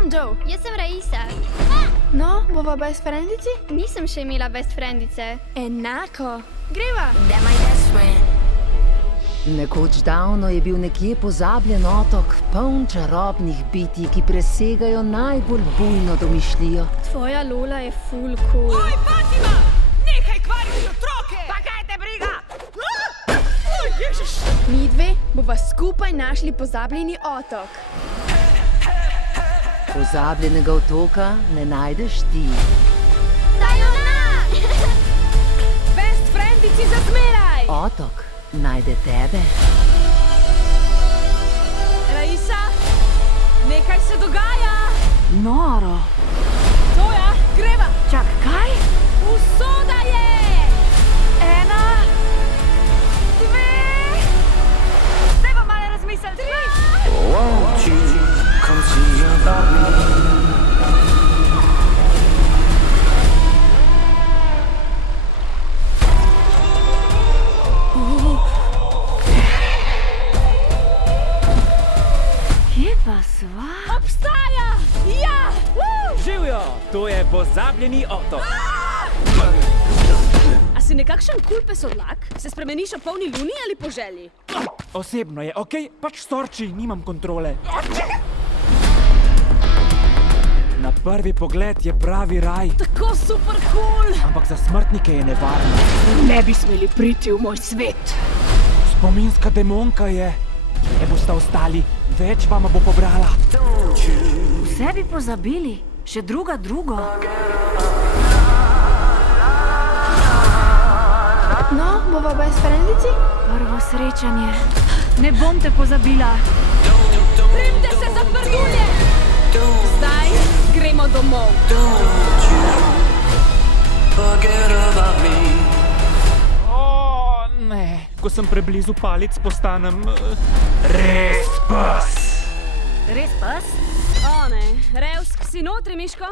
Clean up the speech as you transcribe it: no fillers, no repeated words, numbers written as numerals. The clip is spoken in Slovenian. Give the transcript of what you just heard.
sem Joe. Jaz sem Raisa. No, bova best friendici? Nisem še imela best friendice. Enako. Greva. Nekoč davno je bil nekje pozabljen otok, poln čarobnih bitij, ki presegajo najbolj bujno domišljijo. Tvoja Lola je ful cool. Oj, Fatima! Nehaj kvariti otroke! Pa kaj te briga? Ježiš! Mi dve bova skupaj našli pozabljeni otok. Pozabljenega otoka ne najdeš ti. Sayonara! Best friendici za zmeraj! Otok najde tebe. Raisa, nekaj se dogaja! Noro. Toja, greva! Čak, kaj? Usoda je! 1, 2... Zdaj pa malo razmisel. 3... Won't you come see about me? Kje pa sva? Obstaja! Ja! Živjo, to je pozabljeni otok. A si nekakšen kul pesodlak? Se spremeniš v polni luni ali po želji? Osebno je, okej? Pač sorči, nimam kontrole. Na prvi pogled je pravi raj, Tako super kul! ampak za smrtnike je nevarno. Ne bi smeli priti v moj svet. Spominska demonka je. Ne boste ostali, več vama bo pobrala. Vse bi pozabili, še drugo. No, bova best friendici? Prvo srečanje. Ne bom te pozabila. Primte se za prdulje! Zdaj gremo domov. Forget about me. O, ne. Ko sem preblizu palic, postanem res pes. Res pes? O ne, Revsk, si notri, Miško?